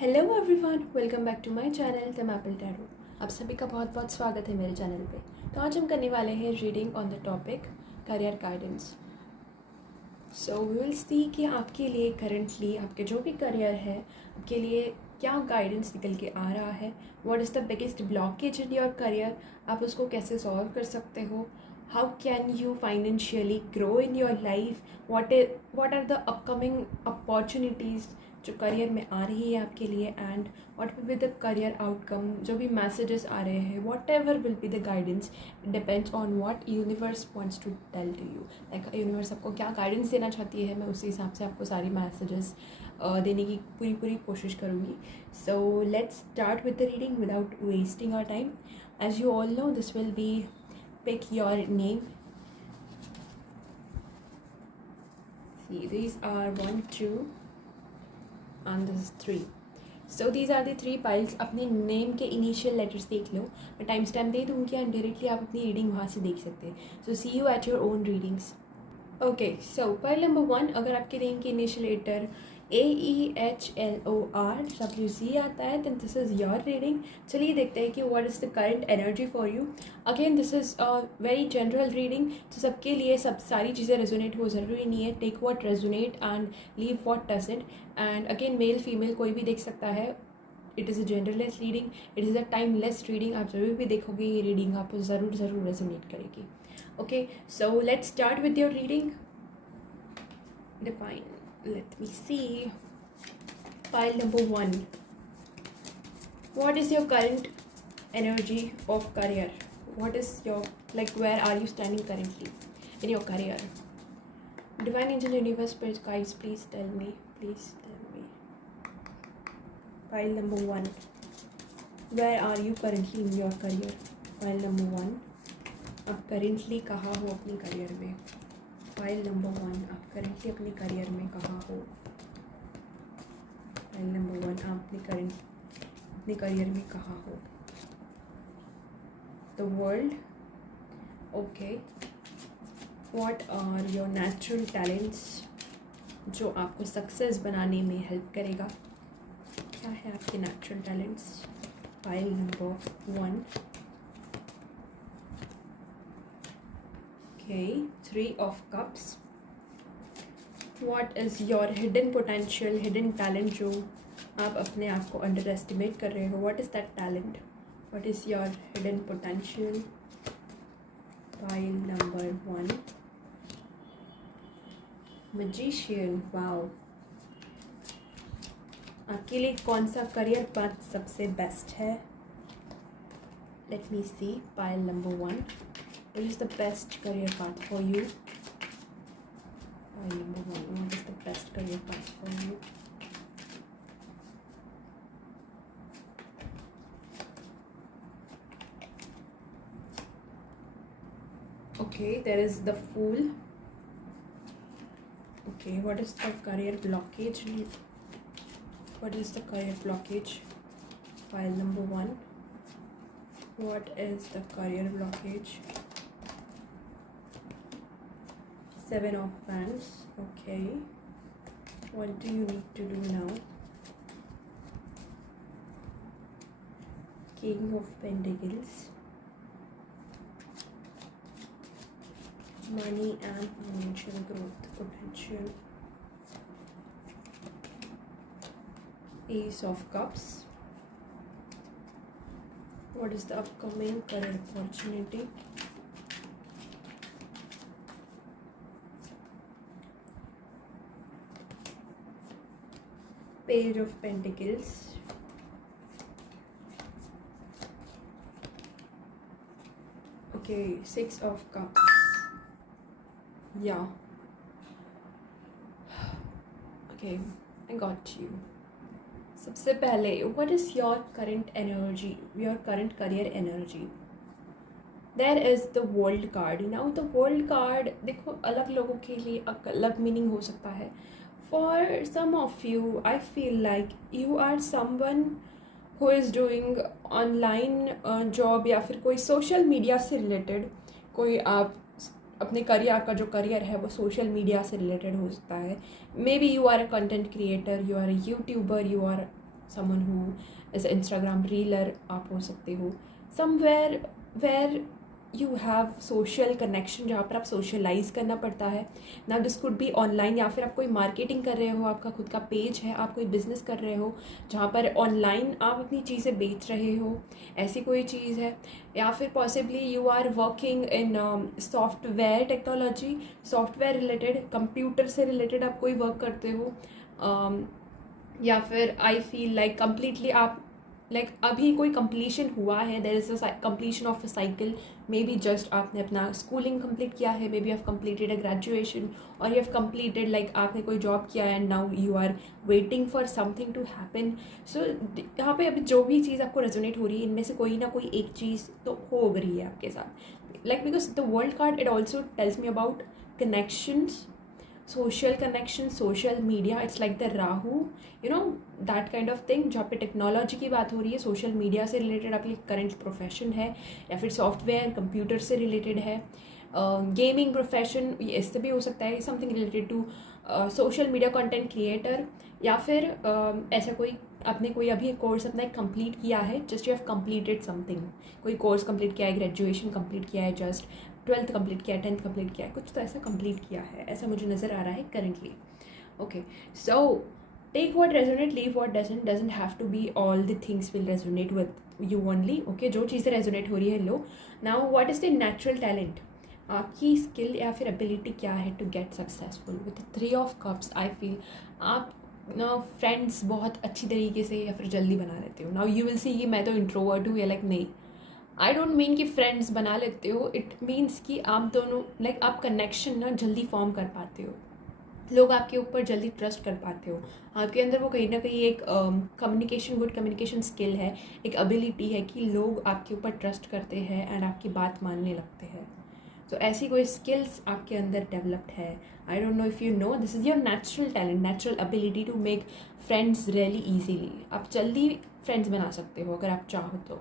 Hello everyone, welcome back to my channel the maple tarot. आप सभी का बहुत बहुत स्वागत है मेरे चैनल पे। तो आज हम करने वाले हैं reading on the topic career guidance. So we will see कि आपके लिए करंटली आपके जो भी करियर है आपके लिए क्या गाइडेंस निकल के आ रहा है। What is the biggest blockage in your career, आप उसको कैसे सॉल्व कर सकते हो। How can you financially grow in your life, what are the upcoming opportunities जो करियर में आ रही है आपके लिए, and what will be the career outcome. जो भी मैसेजेस आ रहे हैं, whatever will be the guidance, depends on what universe wants to tell to you. Like universe आपको क्या गाइडेंस देना चाहती है, मैं उसी हिसाब से आपको सारी मैसेजेस देने की पूरी कोशिश करूँगी। So let's start with the reading without wasting our time. As you all know, this will be pick your name. See, these are 1, 2 and this is 3. So these are the 3 piles. अपने name के initial letters देख लो, मैं time stamp दे दूँगी and directly आप अपनी reading वहाँ से देख सकते हैं। So see you at your own readings. Okay, so pile number 1, अगर आपके नेम के इनिशियल लेटर AEHLOR WZ आता है, then this is your reading. चलिए देखते हैं कि what is the current energy for you. Again this is a very general reading, तो सबके लिए सब सारी चीज़ें रेजोनेट हो ज़रूरी नहीं है। Take what resonate and leave what doesn't. And again male female कोई भी देख सकता है। It is a genderless reading, it is a timeless reading. आप जरूर भी देखोगे ये रीडिंग आपको ज़रूर रेजोनेट करेगी। Okay, so let's start with your reading. Define. Let me see. Pile number 1. What is your current energy of career? What is your, like, where are you standing currently in your career? Divine Angel, Universe, Spirit, guys, please tell me. Please tell me. Pile number 1. Where are you currently in your career? Pile number 1. आप currently कहाँ हो अपनी career में? File number 1, आप currently अपने career में कहाँ हो? फाइल नंबर 1, आप अपने करियर में कहाँ हो? The world. Okay, what are your natural talents जो आपको सक्सेस बनाने में हेल्प करेगा? क्या है आपके natural talents? File number 1। Okay, 3 of Cups. What is your hidden potential, hidden talent जो आप अपने आप को अंडर एस्टिमेट कर रहे हो? What is that talent? What is your hidden potential? Pile number 1. Magician. Wow. आपके लिए कौन सा करियर पाथ सबसे बेस्ट है? Let me see. Pile number 1. What is the best career path for you? Pile number 1. What is the best career path for you? Okay, there is the Fool. Okay, what is the career blockage? What is the career blockage? Pile number 1. What is the career blockage? 7 of Wands. Okay, what do you need to do now? King of Pentacles. Money and financial growth potential. Ace of Cups. What is the upcoming career opportunity? Page of Pentacles. Okay, 6 of Cups. Yeah. Okay, I got you. सबसे पहले, what is your current energy, your current career energy? There is the World card. Now the World card, देखो अलग लोगों के लिए अलग meaning हो सकता है. For some of you, I feel like you are someone who is doing online job या फिर कोई सोशल मीडिया से रिलेटेड कोई आप अपने करियर, आपका जो करियर है वो सोशल मीडिया से रिलेटेड हो सकता है. Maybe you are a content creator, you are a youtuber, you are someone who as Instagram reeler आप हो सकते हो, somewhere where you have social connection, जहाँ पर आप सोशलाइज करना पड़ता है ना। दिस कुड बी ऑनलाइन, या फिर आप कोई मार्केटिंग कर रहे हो, आपका खुद का पेज है, आप कोई बिजनेस कर रहे हो जहाँ पर ऑनलाइन आप अपनी चीज़ें बेच रहे हो, ऐसी कोई चीज़ है। या फिर possibly you are working in software technology, software related, computer से रिलेटेड आप कोई वर्क करते हो। या फिर आई फील लाइक कम्प्लीटली आप अभी कोई कंप्लीशन हुआ है, there is a completion of a cycle, maybe just आपने अपना स्कूलिंग कंप्लीट किया है, maybe have completed a graduation, और यू हैव कंप्लीटेड आपने कोई जॉब किया है and now you are waiting for something to happen. So यहाँ पे अभी जो भी चीज़ आपको रेजोनेट हो रही है, इनमें से कोई ना कोई एक चीज़ तो हो रही है आपके साथ। Because the world card it also tells me about connections, social connection, social media, it's like the Rahu, that kind of thing, जहाँ पे टेक्नोलॉजी की बात हो रही है, सोशल मीडिया से रिलेटेड आपकी करंट प्रोफेशन है, या फिर सॉफ्टवेयर कंप्यूटर से रिलेटेड है, गेमिंग प्रोफेशन, ये इससे भी हो सकता है, something related to social media content creator, या फिर ऐसा कोई आपने कोई अभी एक कोर्स अपना कंप्लीट किया है, just you have completed something, कोई कोर्स कंप्लीट किया है, ग्रेजुएशन कंप्लीट किया है, जस्ट 12th कंप्लीट किया है, 10th कंप्लीट किया है, कुछ तो ऐसा कंप्लीट किया है, ऐसा मुझे नज़र आ रहा है currently. Okay, so take what resonate, leave what doesn't have to be all the things will resonate with you only. Okay, जो चीज़ें रेजोनेट हो रही है लो। Now what is the natural talent, आपकी स्किल या फिर एबिलिटी क्या है to get successful with 3 of cups. I feel आप फ्रेंड्स बहुत अच्छी तरीके से या फिर जल्दी बना लेते हो। नाउ यू विल सी कि मैं तो इंट्रोवर्ट हूँ, या नहीं, आई डोंट मीन कि फ्रेंड्स बना लेते हो, इट मीन्स कि आप दोनों आप कनेक्शन ना जल्दी फॉर्म कर पाते हो, लोग आपके ऊपर जल्दी ट्रस्ट कर पाते हो, आपके अंदर वो कहीं ना कहीं एक कम्युनिकेशन, गुड कम्युनिकेशन स्किल है, एक एबिलिटी है कि लोग आपके ऊपर ट्रस्ट करते हैं एंड आपकी बात मानने लगते हैं। तो ऐसी कोई स्किल्स आपके अंदर डेवलप्ड है। I don't know if you know, this is your natural talent, natural ability to make friends really easily. आप जल्दी फ्रेंड्स बना सकते हो अगर आप चाहो तो।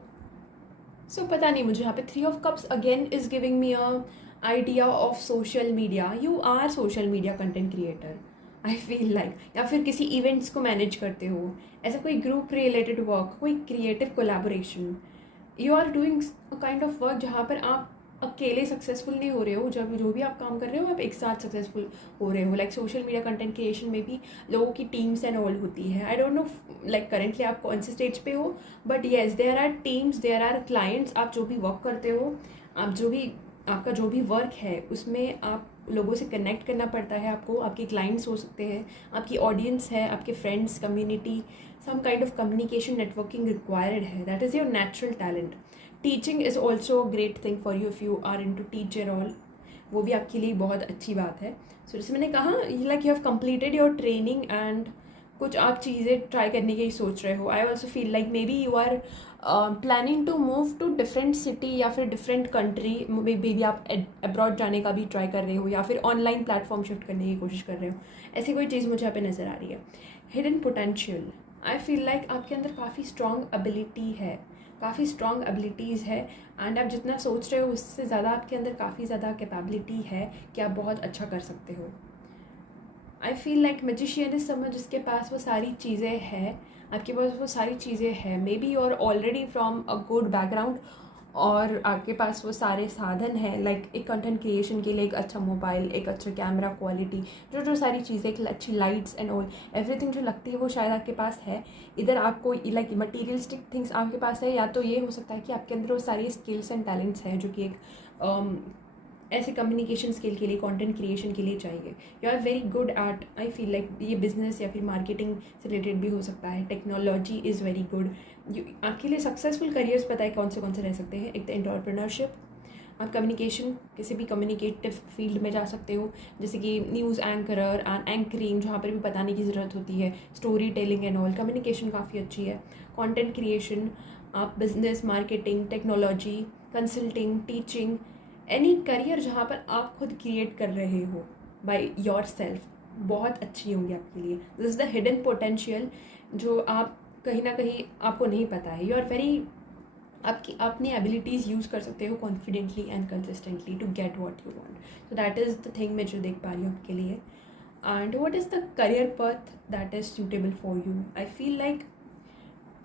सो पता नहीं, मुझे यहाँ पे 3 of cups again is giving me a idea of social media. You are social media content creator, I feel like, या फिर किसी इवेंट्स को मैनेज करते हो, ऐसा कोई ग्रुप रिलेटेड वर्क, कोई creative collaboration, you are doing kind of work जहाँ पर आप अकेले सक्सेसफुल नहीं हो रहे हो, जब जो भी आप काम कर रहे हो आप एक साथ सक्सेसफुल हो रहे हो। सोशल मीडिया कंटेंट क्रिएशन में भी लोगों की टीम्स एंड ऑल होती है। आई डोंट नो करेंटली आप कौन से स्टेज पे हो, but yes there are teams, there are clients. आप जो भी वर्क करते हो, आप जो भी आपका जो भी वर्क है उसमें आप लोगों से कनेक्ट करना पड़ता है आपको। आपके क्लाइंट्स हो सकते हैं, आपकी ऑडियंस है, आपके friends, community, some kind of communication networking required है। That is your natural talent. Teaching is also a great thing for you if you are into teacher all, वो भी आपके लिए बहुत अच्छी बात है। सो जैसे मैंने कहा, you have completed your training एंड कुछ आप चीज़ें ट्राई करने की सोच रहे हो। I also feel like maybe you are planning to move to different city या फिर डिफरेंट कंट्री, मे बी आप अब्रॉड जाने का भी ट्राई कर रहे हो, या फिर ऑनलाइन प्लेटफॉर्म शिफ्ट करने की कोशिश कर रहे हो। ऐसी कोई चीज़ मुझे यहाँ पे नज़र आ रही है। हिडन पोटेंशियल, आई फील लाइक आपके अंदर काफ़ी स्ट्रॉन्ग एबिलिटी है, काफ़ी स्ट्रॉन्ग एबिलिटीज़ है, एंड आप जितना सोच रहे हो उससे ज़्यादा आपके अंदर काफ़ी ज़्यादा कैपेबिलिटी है कि आप बहुत अच्छा कर सकते हो। आई फील लाइक मैजिशियन इज समझ जिसके पास वो सारी चीज़ें हैं, आपके पास वो सारी चीज़ें हैं, maybe you are already from a good background और आपके पास वो सारे साधन हैं, एक कंटेंट क्रिएशन के लिए एक अच्छा मोबाइल, एक अच्छा कैमरा क्वालिटी, जो सारी चीज़ें, एक अच्छी लाइट्स एंड ऑल एवरीथिंग जो लगती है वो शायद आपके पास है। इधर आपको मटीरियलिस्टिक थिंग्स आपके पास है, या तो ये हो सकता है कि आपके अंदर वो सारी स्किल्स एंड टैलेंट्स हैं जो कि एक ऐसे कम्युनिकेशन स्किल के लिए, कंटेंट क्रिएशन के लिए चाहिए। You are very good at, I feel like ये बिजनेस या फिर मार्केटिंग से रिलेटेड भी हो सकता है। Technology is very good. आपके लिए सक्सेसफुल करियर्स पता है कौन से रह सकते हैं। एक तो एंटरप्रेन्योरशिप, आप कम्युनिकेशन किसी भी कम्युनिकेटिव फील्ड में जा सकते हो, जैसे कि न्यूज़ एंकरर एंड एंकरिंग, जहाँ पर भी बताने की ज़रूरत होती है, story telling and all, communication काफ़ी अच्छी है। कंटेंट क्रिएशन, आप business, marketing, technology, consulting, teaching, any career जहाँ पर आप खुद क्रिएट कर रहे हो बाय योर सेल्फ, बहुत अच्छी होंगी आपके लिए। This is the hidden potential जो आप कहीं ना कहीं आपको नहीं पता है। यू आर वेरी, आपकी अपनी एबिलिटीज़ यूज़ कर सकते हो confidently and consistently to get what you want. So that is the thing मैं जो देख पा रही हूँ आपके लिए। And what is the career path that is suitable for you. I feel like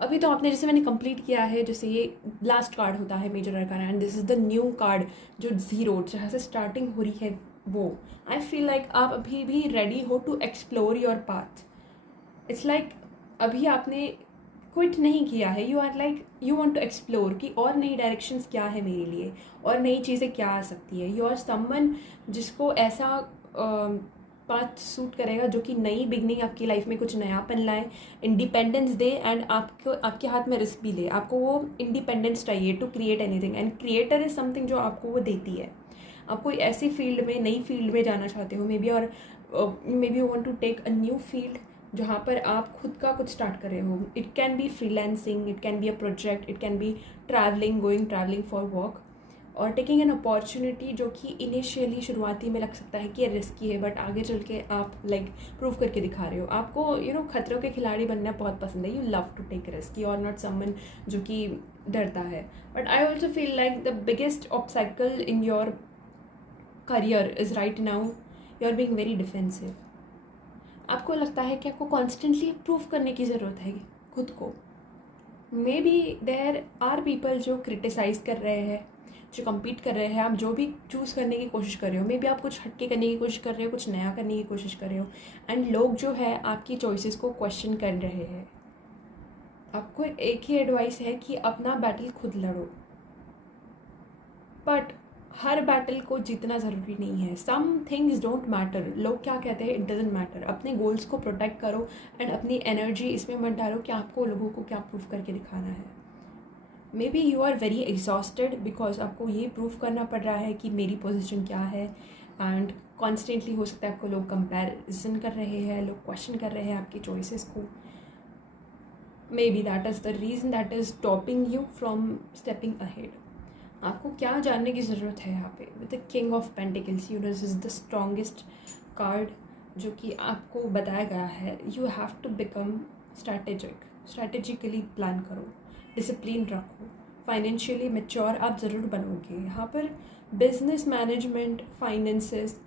अभी तो आपने, जैसे मैंने कंप्लीट किया है, जैसे ये लास्ट कार्ड होता है major arcana, and this is the new card जो ज़ीरो, जहाँ से स्टार्टिंग हो रही है वो। आई फील लाइक आप अभी भी रेडी हो to explore your path. It's like अभी आपने क्विट नहीं किया है, you are like you want to explore कि और नई डायरेक्शंस क्या है मेरे लिए, और नई चीज़ें क्या आ सकती है। यू आर समवन जिसको ऐसा पाथ सूट करेगा जो कि नई बिगनिंग आपकी लाइफ में कुछ नयापन लाए, इंडिपेंडेंस दे, एंड आपको आपके हाथ में रिस्क भी ले। आपको वो इंडिपेंडेंस चाहिए to create anything, and creator is something जो आपको वो देती है। आप कोई ऐसी फील्ड में, नई फील्ड में जाना चाहते हो मे बी, और maybe you want to take a new field जहाँ पर आप खुद का कुछ स्टार्ट कर रहे हो। It can be freelancing, it can be a project, it can be travelling for work, और टेकिंग एन अपॉर्चुनिटी जो कि इनिशियली शुरुआती में लग सकता है कि ये रिस्की है, बट आगे चल के आप लाइक प्रूव करके दिखा रहे हो। आपको खतरों के खिलाड़ी बनना बहुत पसंद है। You love to take risk, you are not someone जो कि डरता है। But I also feel like the biggest obstacle in your career is right now you are being very defensive. आपको लगता है कि आपको कॉन्स्टेंटली प्रूव करने की ज़रूरत है खुद को। Maybe there are people जो क्रिटिसाइज़ कर रहे हैं, जो कम्पीट कर रहे हैं, आप जो भी चूज़ करने की कोशिश कर रहे हो, मे बी आप कुछ हटके करने की कोशिश कर रहे हो, कुछ नया करने की कोशिश कर रहे हो, एंड लोग जो है आपकी चॉइसेस को क्वेश्चन कर रहे हैं। आपको एक ही एडवाइस है कि अपना बैटल खुद लड़ो, बट हर बैटल को जीतना ज़रूरी नहीं है। सम थिंग्स डोंट मैटर, लोग क्या कहते हैं इट डजेंट मैटर। अपने गोल्स को प्रोटेक्ट करो, एंड अपनी एनर्जी इसमें मत डालो कि आपको लोगों को क्या प्रूव करके दिखाना है। Maybe you are very exhausted because आपको ये प्रूव करना पड़ रहा है कि मेरी पोजीशन क्या है, एंड कॉन्स्टेंटली हो सकता है आपको लोग कंपैरिजन कर रहे हैं, लोग क्वेश्चन कर रहे हैं आपकी चॉइसेस को। Maybe that is the reason that is stopping you from stepping ahead. आपको क्या जानने की ज़रूरत है यहाँ पे with the king of pentacles? This is the strongest card जो कि आपको बताया गया है। You have to become strategically plan करो, डिसिप्लिन रखो, फाइनेंशियली मेच्योर आप ज़रूर बनोगे। यहाँ पर बिजनेस मैनेजमेंट, फाइनेंसेस,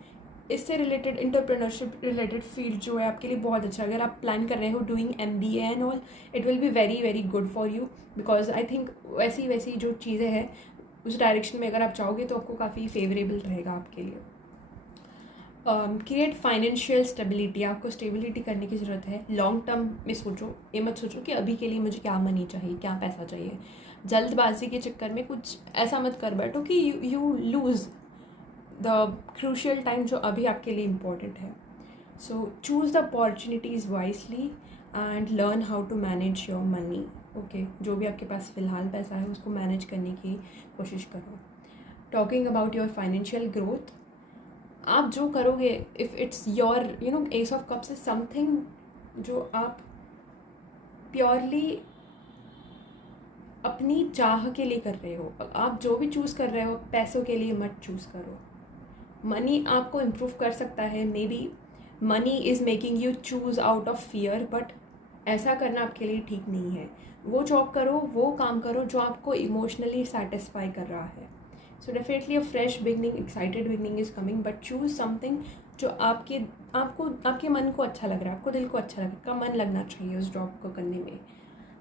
इससे रिलेटेड, एंटरप्रेन्योरशिप रिलेटेड फील्ड जो है आपके लिए बहुत अच्छा। अगर आप प्लान कर रहे हो doing MBA and all, it will be very very good for you, because I think वैसी जो चीज़ें हैं उस डायरेक्शन में अगर आप चाहोगे तो आपको काफ़ी फेवरेबल रहेगा आपके लिए। क्रिएट फाइनेंशियल स्टेबिलिटी, आपको स्टेबिलिटी करने की ज़रूरत है। लॉन्ग टर्म में सोचो, ये मत सोचो कि अभी के लिए मुझे क्या मनी चाहिए, क्या पैसा चाहिए। जल्दबाजी के चक्कर में कुछ ऐसा मत कर बैठो कि you lose the crucial time जो अभी आपके लिए इम्पोर्टेंट है। So choose the opportunities wisely and learn how to manage your money. Okay, जो भी आपके पास फ़िलहाल पैसा है उसको मैनेज करने की कोशिश करो। Talking about your financial growth, आप जो करोगे, if it's your S of cups is something जो आप प्योरली अपनी चाह के लिए कर रहे हो। आप जो भी चूज़ कर रहे हो पैसों के लिए मत चूज़ करो। मनी आपको इम्प्रूव कर सकता है, may be money is making you choose out of fear, but ऐसा करना आपके लिए ठीक नहीं है। वो जॉब करो, वो काम करो जो आपको इमोशनली सेटिस्फाई कर रहा है। So definitely a fresh beginning, excited beginning is coming, but choose something जो आपके मन को अच्छा लग रहा है, आपको दिल को अच्छा लग रहा है, मन लगना चाहिए उस जॉब को करने में।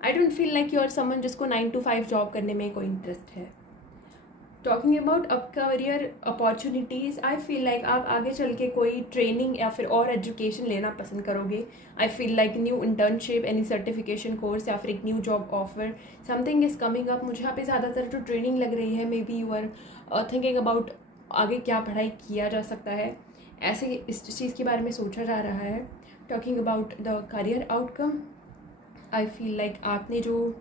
I don't feel like you are someone जिसको 9 to 5 जॉब करने में कोई इंटरेस्ट है। Talking about up career opportunities, I feel like आप आगे चल के कोई ट्रेनिंग या फिर और एजुकेशन लेना पसंद करोगे। I feel like new internship, any certification course या फिर एक new job offer, something is coming up. मुझे यहाँ पे ज़्यादातर जो ट्रेनिंग लग रही है, maybe you are thinking about आगे क्या पढ़ाई किया जा सकता है, ऐसे इस चीज़ के बारे में सोचा जा रहा है। Talking about the career outcome, I feel like आपने जो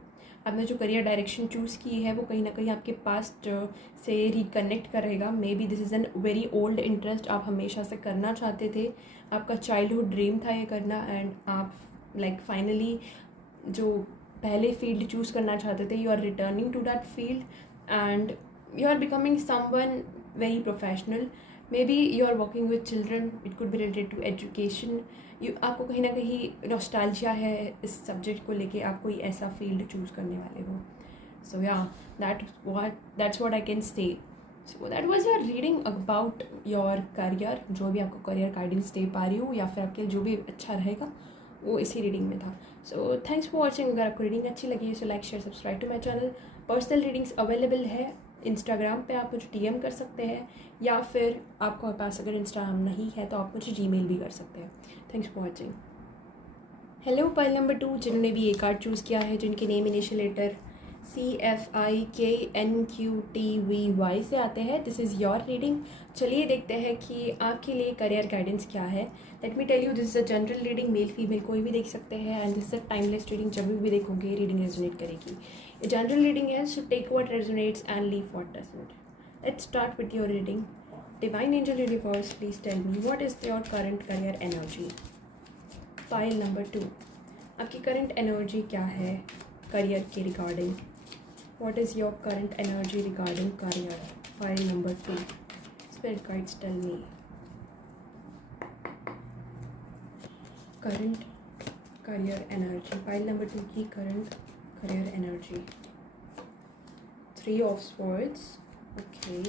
करियर डायरेक्शन चूज़ की है वो कहीं ना कहीं आपके पास्ट से रिकनेक्ट करेगा। May be this is an very old interest, आप हमेशा से करना चाहते थे, आपका चाइल्डहुड ड्रीम था ये करना, एंड आप लाइक फाइनली जो पहले फील्ड चूज़ करना चाहते थे, you are returning to that field and you are becoming someone very professional. Maybe you are working with children, it could be related to education. आपको कहीं ना कहीं नॉस्टैल्जिया है इस सब्जेक्ट को लेके, आप कोई ऐसा फील्ड चूज़ करने वाले हो। सो या that's what I can say. So that was your reading about your career. जो भी आपको करियर गाइडेंस दे पा रही हूँ या फिर आपके लिए जो भी अच्छा रहेगा वो इसी रीडिंग में था। So thanks for watching. अगर आपको रीडिंग अच्छी लगी है so like share subscribe to my channel. Personal readings available है इंस्टाग्राम पे, आप मुझे DM कर सकते हैं, या फिर आपके पास अगर इंस्टाग्राम नहीं है तो आप मुझे Gmail भी कर सकते हैं। Thanks for watching. Hello pile number 2 जिन्होंने भी ये कार्ड चूज़ किया है, जिनके नेम इनिशियल लेटर CFIKNQTVY से आते हैं, दिस इज़ योर रीडिंग। चलिए देखते हैं कि आपके लिए करियर गाइडेंस क्या है। Let me tell you, this is a general reading, male female कोई भी देख सकते हैं, and this is a timeless reading. जब भी देखोगे रीडिंग रेजोनेट करेगी। ये जनरल रीडिंग है, so take what resonates and leave what doesn't. Let's start with your reading. Divine angel universe, please tell me what is your current career energy. File number 2, आपकी current energy क्या है career के regarding. What is your current energy regarding career? File number 2. Spirit guides tell me. Current career energy. File number 2 की current career energy. 3 of Swords. Okay.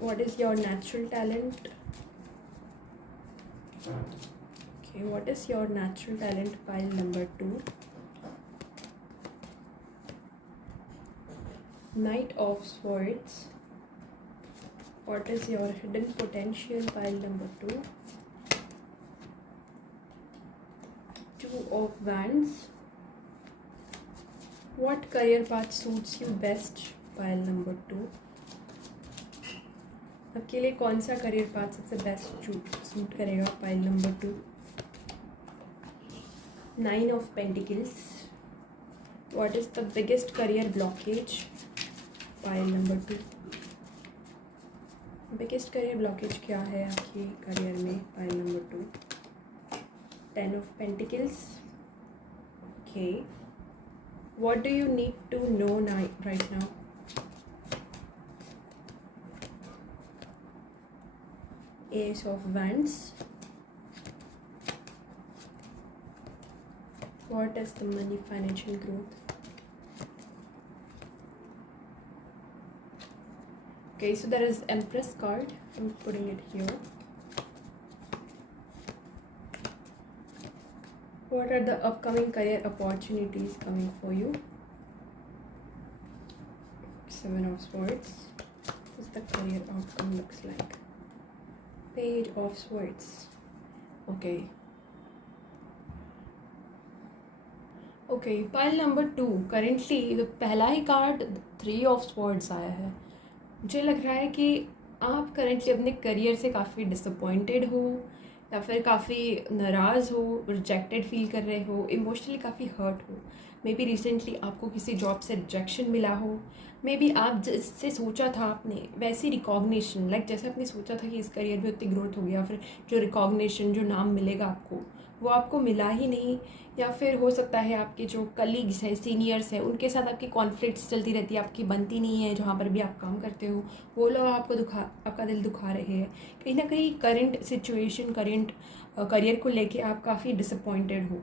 What is your natural talent? Okay. What is your natural talent? File number 2. Knight of Swords. What is your hidden potential? File number 2. 2 of Wands. What career path suits you best? File number 2. आपके लिए कौन सा career path सबसे best suit करेगा? File number 2. 9 of Pentacles. What is the biggest career blockage? File number 2. Biggest career blockage क्या है आपके career में? File number 2. 10 of Pentacles. Okay. What do you need to know right now? Ace of Wands. What is the money, financial growth? Okay, so there is Empress card. I'm putting it here. What are the upcoming career opportunities coming for you? 7 of Swords. What the career outcome looks like? Page of Swords. Okay. Okay, pile number 2. Currently, the पहला ही card 3 of Swords आया है। मुझे लग रहा है कि आप currently अपने करियर से काफ़ी डिसअपॉइंटेड हो, या फिर काफ़ी नाराज़ हो, रिजेक्टेड फील कर रहे हो, इमोशनली काफ़ी हर्ट हो। मे बी रिसेंटली आपको किसी जॉब से रिजेक्शन मिला हो, मे बी आप जिससे सोचा था आपने वैसी रिकॉग्निशन, लाइक जैसे आपने सोचा था कि इस करियर में उतनी ग्रोथ होगी, या फिर जो रिकॉग्निशन, जो नाम मिलेगा आपको, वो आपको मिला ही नहीं। या फिर हो सकता है आपके जो कलीग्स हैं, सीनियर्स हैं, उनके साथ आपकी कॉन्फ्लिक्ट्स चलती रहती है, आपकी बनती नहीं है। जहाँ पर भी आप काम करते हो वो लोग आपका दिल दुखा रहे हैं। कहीं ना कहीं करंट सिचुएशन, करंट करियर को लेके आप काफ़ी डिसअपॉइंटेड हो।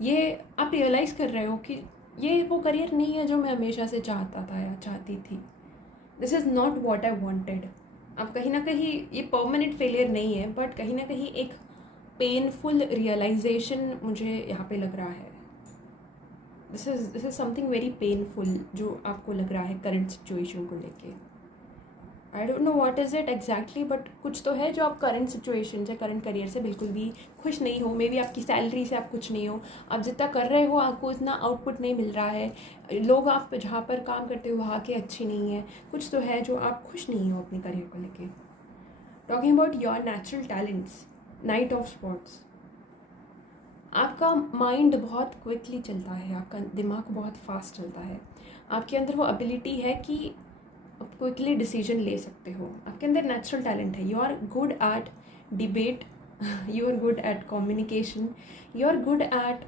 ये आप रियलाइज़ कर रहे हो कि ये वो करियर नहीं है जो मैं हमेशा से चाहता था या चाहती थी। This is not what I wanted. आप कहीं ना कहीं, ये परमानेंट फेलियर नहीं है, बट कहीं ना कहीं एक पेनफुल रियलाइजेशन मुझे यहाँ पे लग रहा है। This is something very painful जो आपको लग रहा है करंट सिचुएशन को लेके। आई don't know what is it exactly, but कुछ तो है जो आप करंट सिचुएशन से, करंट करियर से बिल्कुल भी खुश नहीं हो। मे बी आपकी सैलरी से आप कुछ नहीं हो, आप जितना कर रहे हो आपको उतना आउटपुट नहीं मिल रहा है, लोग आप जहाँ पर काम करते हो वहाँ के अच्छी नहीं है, कुछ तो है जो आप खुश नहीं हो अपने करियर को लेके। Talking about your natural talents, night of sports. आपका माइंड बहुत क्विकली चलता है, आपका दिमाग बहुत फास्ट चलता है। आपके अंदर वो एबिलिटी है कि आप क्विकली डिसीजन ले सकते हो। आपके अंदर नेचुरल टैलेंट है। You are good at debate, you are good at communication, you are good at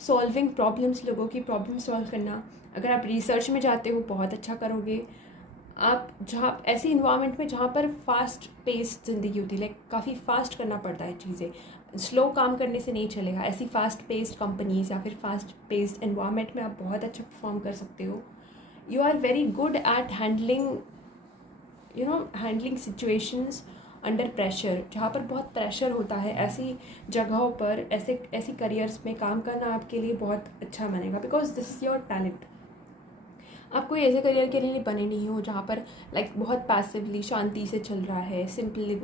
solving problems, लोगों की प्रॉब्लम सॉल्व करना। अगर आप रिसर्च में जाते हो बहुत अच्छा करोगे। आप जहाँ ऐसी इन्वायरमेंट में जहाँ पर फास्ट पेस्ड ज़िंदगी होती है, लाइक काफ़ी फास्ट करना पड़ता है चीज़ें, स्लो काम करने से नहीं चलेगा। ऐसी फास्ट पेस्ड कंपनीज या फिर फास्ट पेस्ड एनवायरनमेंट में आप बहुत अच्छा परफॉर्म कर सकते हो। You are very good at handling, handling situations under pressure, जहाँ पर बहुत प्रेशर होता है, ऐसी जगहों पर ऐसी करियर्स में काम करना आपके लिए बहुत अच्छा बनेगा, because this is your talent. आप कोई ऐसे करियर के लिए बने नहीं हो जहाँ पर बहुत पैसिवली शांति से चल रहा है, सिंपली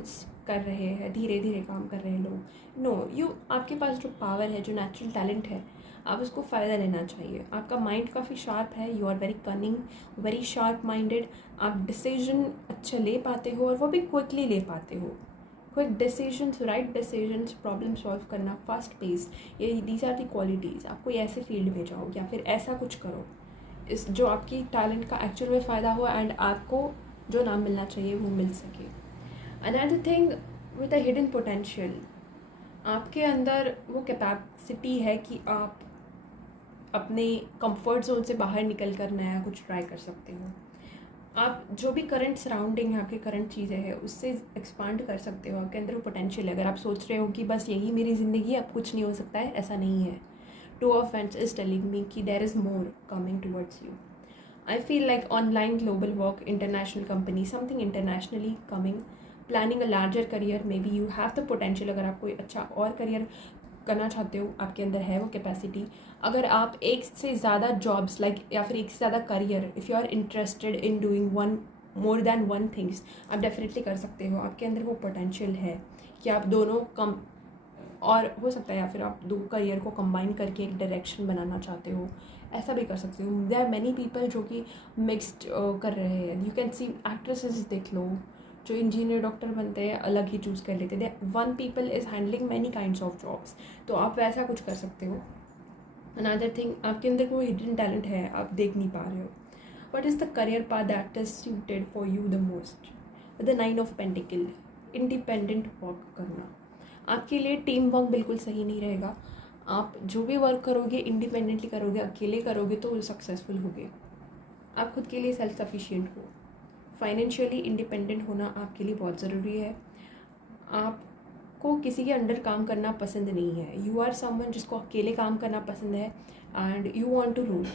कर रहे हैं, धीरे धीरे काम कर रहे हैं लोग। नो, आपके पास जो पावर है, जो नेचुरल टैलेंट है, आप उसको फ़ायदा लेना चाहिए। आपका माइंड काफ़ी शार्प है, you are very cunning, very sharp minded. आप डिसीजन अच्छा ले पाते हो और वो भी क्विकली ले पाते हो। Quick decisions, right decisions, problem solve करना, फास्ट पेस, ये दीज आर दी क्वालिटीज़। आप कोई ऐसे फील्ड में जाओ या फिर ऐसा कुछ करो इस जो आपकी टैलेंट का एक्चुअल में फ़ायदा हो एंड आपको जो नाम मिलना चाहिए वो मिल सके। Another thing, with a hidden potential, आपके अंदर वो कैपेसिटी है कि आप अपने कंफर्ट जोन से बाहर निकल कर नया कुछ ट्राई कर सकते हो। आप जो भी करंट सराउंडिंग है, आपके करंट चीज़ें हैं, उससे एक्सपांड कर सकते हो। आपके अंदर वो पोटेंशियल है। अगर आप सोच रहे हो कि बस यही मेरी ज़िंदगी है, अब कुछ नहीं हो सकता है, ऐसा नहीं है। Two of friends is telling me कि there is more coming towards you. I feel like online global work, international company, something internationally coming, planning a larger career, maybe you have the potential। अगर आप कोई अच्छा और career करना चाहते हो, आपके अंदर है वो कैपेसिटी। अगर आप एक से ज़्यादा जॉब्स या फिर एक से ज़्यादा career, if you are interested in doing more than one things, आप डेफिनेटली कर सकते हो। आपके अंदर वो पोटेंशियल है कि आप दोनों और हो सकता है, या फिर आप दो करियर को कंबाइन करके एक डायरेक्शन बनाना चाहते हो, ऐसा भी कर सकते हो। देयर आर मैनी पीपल जो कि मिक्सड कर रहे हैं। यू कैन सी एक्ट्रेसेस देख लो, जो इंजीनियर डॉक्टर बनते हैं अलग ही चूज़ कर लेते हैं। One people is handling many kinds of jobs, तो आप वैसा कुछ कर सकते हो। अनदर थिंग, आपके अंदर कोई हिडन टैलेंट है, आप देख नहीं पा रहे हो। What is the career path that is suited for you the most? The 9 of pentacle, independent work करना। आपके लिए टीम वर्क बिल्कुल सही नहीं रहेगा। आप जो भी वर्क करोगे इंडिपेंडेंटली करोगे, अकेले करोगे तो सक्सेसफुल होगे। आप खुद के लिए सेल्फ सफिशिएंट हो। फाइनेंशियली इंडिपेंडेंट होना आपके लिए बहुत ज़रूरी है। आपको किसी के अंडर काम करना पसंद नहीं है। यू आर समवन जिसको अकेले काम करना पसंद है and you want to rule.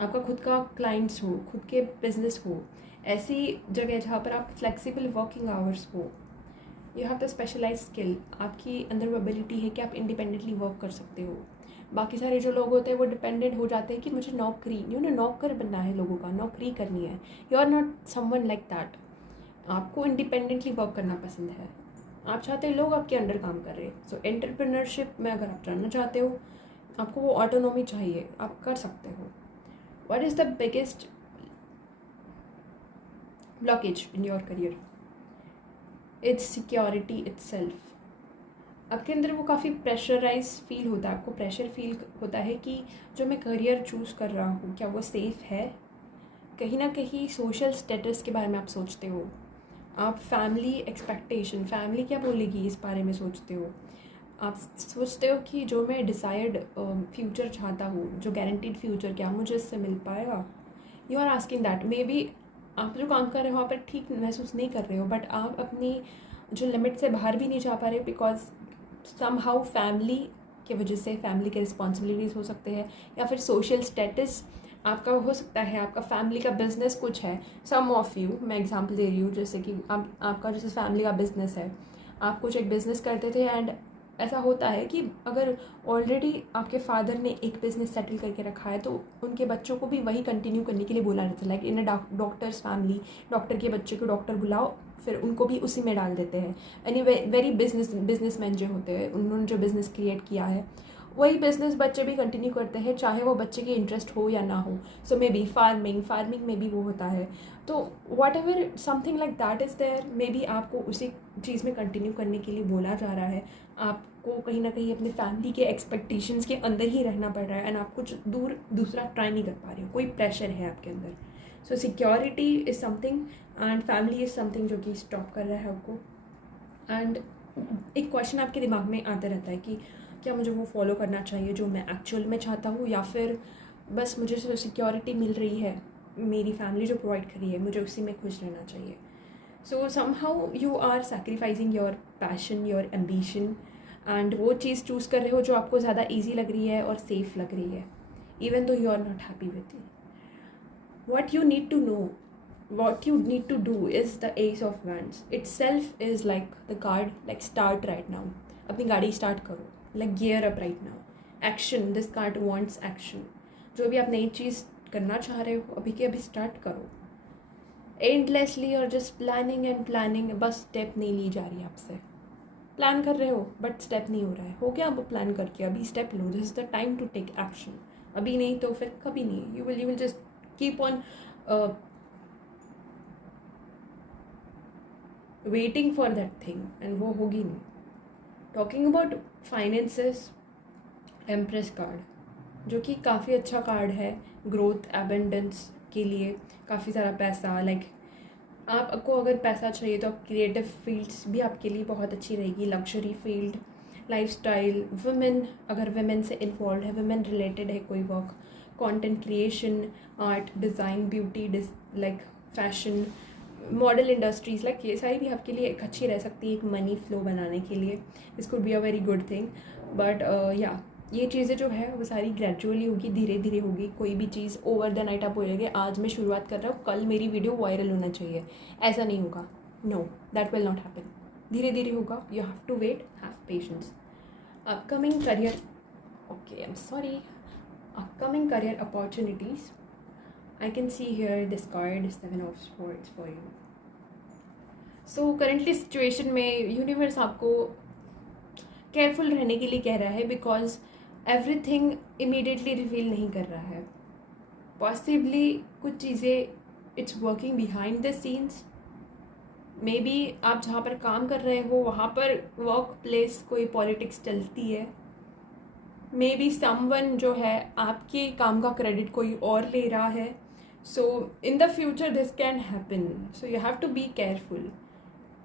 आपका खुद का क्लाइंट्स हो, खुद के बिजनेस हो, ऐसी जगह जहाँ पर आप फ्लेक्सिबल वर्किंग आवर्स हो। You have the specialise skill, आपकी अंदर वो एबिलिटी है कि आप इंडिपेंडेंटली वर्क कर सकते हो। बाकी सारे जो लोग होते हैं वो डिपेंडेंट हो जाते हैं कि मुझे नौकर बनना है, लोगों का नौकरी करनी है। You are not someone like that. आपको इंडिपेंडेंटली वर्क करना पसंद है। आप चाहते हैं लोग आपके अंडर काम कर रहे हैं। सो एंटरप्रेन्योरशिप में अगर आप जानना चाहते हो, आपको वो ऑटोनॉमी चाहिए, आप कर सकते हो। What is the biggest blockage in your career? It's security itself. आपके अंदर वो काफ़ी प्रेशराइज फील होता है, आपको प्रेशर फील होता है कि जो मैं करियर चूज़ कर रहा हूँ क्या वो सेफ़ है। कहीं ना कहीं सोशल स्टेटस के बारे में आप सोचते हो। आप फैमिली एक्सपेक्टेशन, फैमिली क्या बोलेगी इस बारे में सोचते हो। आप सोचते हो कि जो मैं डिज़ायर्ड फ्यूचर चाहता हूँ, जो गारंटीड फ्यूचर, क्या मुझे इससे मिल पाएगा। You are asking that. Maybe आप जो काम कर रहे हो वहाँ पर ठीक महसूस नहीं कर रहे हो, बट आप अपनी जो लिमिट से बाहर भी नहीं जा पा रहे, बिकॉज समहाउ फैमिली की वजह से, फैमिली के रिस्पॉन्सिबिलिटीज़ हो सकते हैं, या फिर सोशल स्टेटस आपका हो सकता है, आपका फैमिली का बिजनेस कुछ है। सम ऑफ यू, मैं एग्जांपल दे रही हूँ, जैसे कि आपका जैसे फैमिली का बिजनेस है, आप कुछ एक बिज़नेस करते थे एंड ऐसा होता है कि अगर ऑलरेडी आपके फादर ने एक बिज़नेस सेटल करके रखा है तो उनके बच्चों को भी वही कंटिन्यू करने के लिए बोला जाता है। Like in a doctor's family, doctor के बच्चे को डॉक्टर बुलाओ, फिर उनको भी उसी में डाल देते हैं। एनी वेरी बिजनेसमैन जो होते हैं, उन्होंने जो बिज़नेस क्रिएट किया है वही बिज़नेस बच्चे भी कंटिन्यू करते हैं, चाहे वो बच्चे की इंटरेस्ट हो या ना हो। सो मे बी फार्मिंग में भी वो होता है। तो whatever something like that is there, maybe आपको उसी चीज़ में कंटिन्यू करने के लिए बोला जा रहा है। आपको कहीं ना कहीं अपने फैमिली के एक्सपेक्टेशंस के अंदर ही रहना पड़ रहा है एंड आप कुछ दूसरा ट्राई नहीं कर पा रहे हो, कोई प्रेशर है आपके अंदर। सो security is something and family is something जो कि स्टॉप कर रहा है आपको। एंड एक क्वेश्चन आपके दिमाग में आता रहता है कि क्या मुझे वो फॉलो करना चाहिए जो मैं एक्चुअल में चाहता हूँ, या फिर बस मुझे जो सिक्योरिटी मिल रही है, मेरी फैमिली जो प्रोवाइड करी है, मुझे उसी में खुश रहना चाहिए। So somehow you are sacrificing your passion, your ambition, and वो चीज़ चूज़ कर रहे हो जो आपको ज़्यादा ईजी लग रही है और सेफ लग रही है, even though you are not happy with it. What you need to know, what you need to do is the Ace of Wands itself is like the card, like start right now. अपनी गाड़ी start करो, like gear up right now. Action, this card wants action. जो भी आप नई चीज़ करना चाह रहे हो अभी के अभी स्टार्ट करो. एंडलेसली और जस्ट प्लानिंग एंड प्लानिंग, बस स्टेप नहीं ली जा रही आपसे. प्लान कर रहे हो बट स्टेप नहीं हो रहा है. हो गया अब प्लान करके, अभी स्टेप लो. This is the time to take action. अभी नहीं तो फिर कभी नहीं. You will just keep on waiting for that thing and वो होगी नहीं. Talking about finances, empress card जो कि काफ़ी अच्छा कार्ड है ग्रोथ एबेंडेंस के लिए. काफ़ी सारा पैसा, लाइक आपको अगर पैसा चाहिए तो आप क्रिएटिव फील्ड्स भी आपके लिए बहुत अच्छी रहेगी. लग्जरी फील्ड, लाइफस्टाइल, वुमेन, अगर वुमेन से इन्वॉल्व है, वुमेन रिलेटेड है कोई work, content creation, art, design, beauty, like fashion, model industries, like ये सारी भी आपके लिए एक अच्छी रह सकती है एक मनी फ्लो बनाने के लिए. This could be a very good thing. But या ये चीज़ें जो है वो सारी ग्रेजुअली होगी, धीरे धीरे होगी. कोई भी चीज़ ओवर द नाइट आप बोलेंगे आज मैं शुरुआत कर रहा हूँ, कल मेरी वीडियो वायरल होना चाहिए, ऐसा नहीं होगा. No, that will not happen. धीरे धीरे होगा. You have to wait, have patience. Upcoming career, okay I am sorry, upcoming career opportunities. I can see here this card, 7 of Swords for you. So currently situation में universe आपको careful रहने के लिए कह रहा है बिकॉज एवरीथिंग इमीडिएटली रिवील नहीं कर रहा है. पॉसिबली कुछ चीज़ें it's working behind the scenes. May be आप जहाँ पर काम कर रहे हो वहाँ पर वर्क प्लेस कोई पॉलिटिक्स चलती है. मे बी समवन जो है आपके काम का क्रेडिट कोई और ले रहा है. So in the future this can happen, so you have to be careful.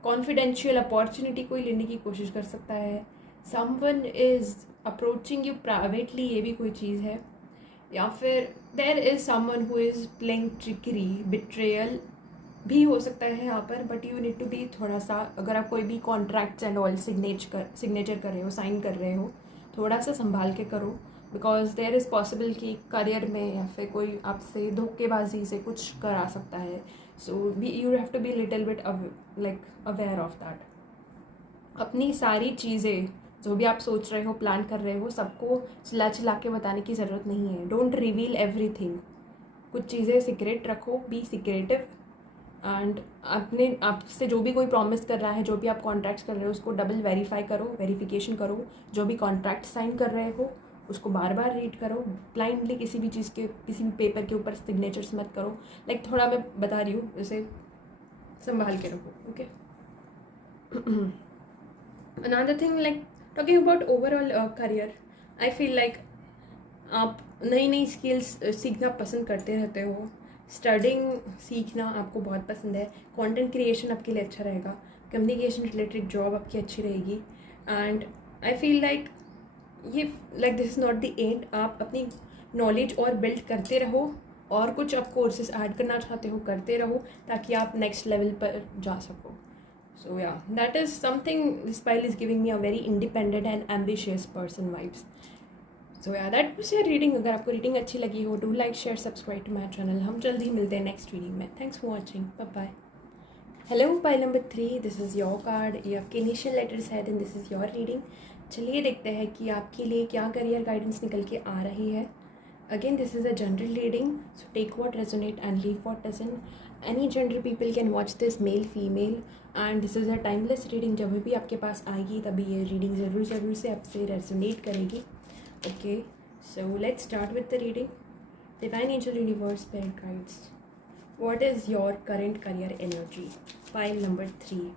Confidential opportunity कोई लेने की कोशिश कर सकता है. Someone is approaching you privately, ये भी कोई चीज़ है. या फिर there is someone who is playing trickery, betrayal भी हो सकता है यहाँ पर. But you need to be थोड़ा सा, अगर आप कोई भी कॉन्ट्रैक्ट्स एंड ऑल सिग्नेचर कर रहे हो, साइन कर रहे हो, थोड़ा सा संभाल के करो. बिकॉज देयर इज़ पॉसिबल कि करियर में या फिर कोई आपसे धोखेबाजी से कुछ करा सकता है. So be you have to be little bit like aware of that. अपनी सारी चीज़ें जो भी आप सोच रहे हो, प्लान कर रहे हो, सबको चिल्ला चिल्ला के बताने की ज़रूरत नहीं है. Don't reveal everything. कुछ चीज़ें सीक्रेट रखो, बी सीक्रेटिव. एंड अपने आपसे जो भी कोई प्रॉमिस कर रहा है, जो भी आप कॉन्ट्रैक्ट्स कर रहे हो, उसको डबल वेरीफाई करो, वेरिफिकेशन करो. जो भी कॉन्ट्रैक्ट साइन कर रहे हो उसको बार बार रीड करो. ब्लाइंडली किसी भी चीज़ के, किसी भी पेपर के ऊपर सिग्नेचर्स मत करो. लाइक थोड़ा मैं बता रही हूँ, इसे संभाल के रखो. Okay. Another thing, like talking about overall career, I feel like आप नई नई स्किल्स सीखना पसंद करते रहते हो. स्टडिंग सीखना आपको बहुत पसंद है. कंटेंट क्रिएशन आपके लिए अच्छा रहेगा. कम्युनिकेशन रिलेटेड जॉब आपकी अच्छी रहेगी. एंड आई फील लाइक ये this is not the end. आप अपनी नॉलेज और बिल्ड करते रहो, और कुछ आप कोर्सेज ऐड करना चाहते हो करते रहो, ताकि आप नेक्स्ट लेवल पर जा सको. So yeah that is something. This file is giving me a very independent and ambitious person vibes. So yeah that was your reading. अगर आपको रीडिंग अच्छी लगी हो, do like, share, subscribe to my channel. हम जल्द ही मिलते हैं नेक्स्ट रीडिंग में. Thanks for watching. Bye bye. Hello pile number 3, this is your card. ये आपके इनिशियल लेटर्स है, then this is your reading. चलिए देखते हैं कि आपके लिए क्या करियर गाइडेंस निकल के आ रही है. Again this is a general reading, so take what resonate and leave what doesn't. Any gender people can watch this, male female. And this is a timeless reading. जब भी आपके पास आएगी तभी ये रीडिंग ज़रूर से आपसे रेजोनेट करेगी. Okay, so let's start with the reading. Divine angel, universe, spirit guides, what is your current career energy? File number 3,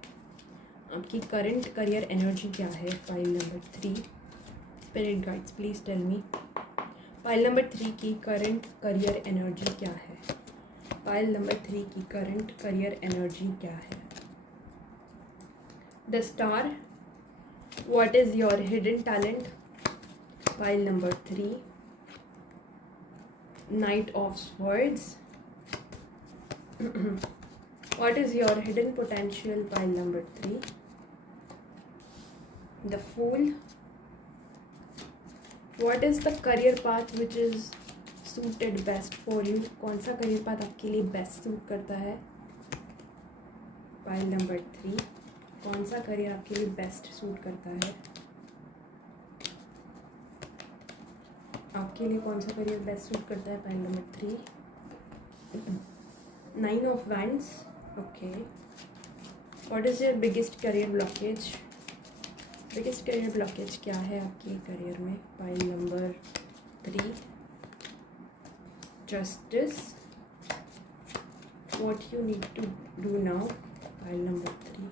आपकी करंट करियर एनर्जी क्या है? File number 3, spirit guides please tell me. File number 3 की current career energy क्या है? File number 3 की current career energy क्या है? The star, what is your hidden talent? File number 3, night of swords, what is your hidden potential? File number 3, the Fool, what is the career path which is suited best for you? कौन सा career path आपके लिए best suit करता है? Pile number 3, कौन सा career आपके लिए बेस्ट सूट करता है? आपके लिए कौन सा करियर बेस्ट सूट करता है? Pile number 3, 9 of wands. Okay, what is your biggest career blockage? Biggest career blockage क्या है आपके करियर में? Pile number 3, justice, what you need to do now, pile number 3,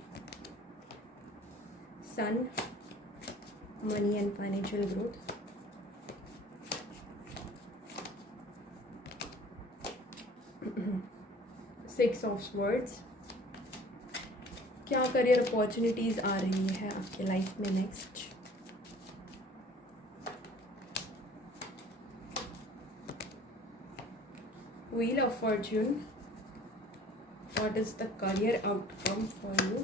sun, money and financial growth, six of swords, क्या career opportunities आ रही है आपके life में next? Wheel of Fortune, what is the career outcome for you?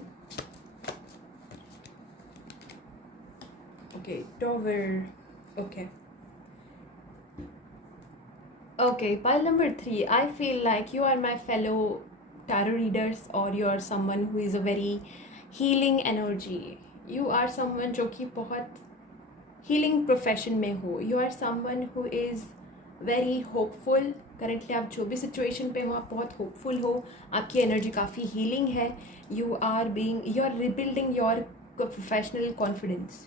Okay, Tower. Okay, pile number 3, I feel like you are my fellow tarot readers, or you are someone who is a very healing energy. You are someone जो कि बहुत healing profession में हो. You are someone who is very hopeful. Currently आप जो भी situation पे हो आप बहुत होपफुल हो, आपकी एनर्जी काफ़ी हीलिंग है. You are rebuilding your professional confidence.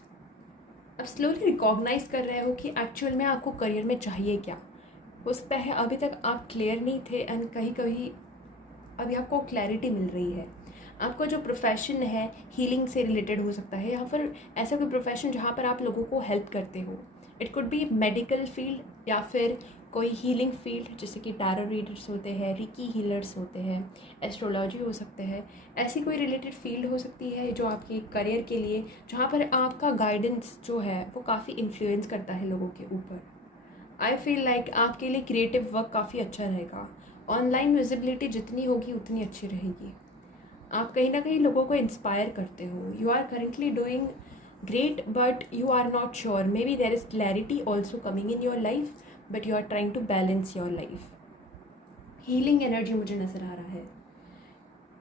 आप स्लोली रिकॉग्नाइज कर रहे हो कि एक्चुअल में आपको करियर में चाहिए क्या. हो सकता है अभी तक आप क्लियर नहीं थे एंड कहीं कहीं अभी आपको क्लैरिटी मिल रही है. आपका जो प्रोफेशन है हीलिंग से रिलेटेड हो सकता है, या फिर ऐसा कोई प्रोफेशन जहाँ पर आप लोगों को हेल्प करते हो. It could B medical field या फिर कोई हीलिंग फील्ड, जैसे कि टैरो रीडर्स होते हैं, रिकी हीलर्स होते हैं, एस्ट्रोलॉजी हो सकते हैं. ऐसी कोई रिलेटेड फील्ड हो सकती है जो आपके करियर के लिए, जहाँ पर आपका गाइडेंस जो है वो काफ़ी इन्फ्लुएंस करता है लोगों के ऊपर. आई फील लाइक आपके लिए क्रिएटिव वर्क काफ़ी अच्छा रहेगा. ऑनलाइन विजिबिलिटी जितनी होगी उतनी अच्छी रहेगी. आप कहीं ना कहीं लोगों को इंस्पायर करते हो. You are currently doing great, but you are not sure. Maybe there is clarity also coming in your life, but you are trying to balance your life. Healing energy मुझे नज़र आ रहा है.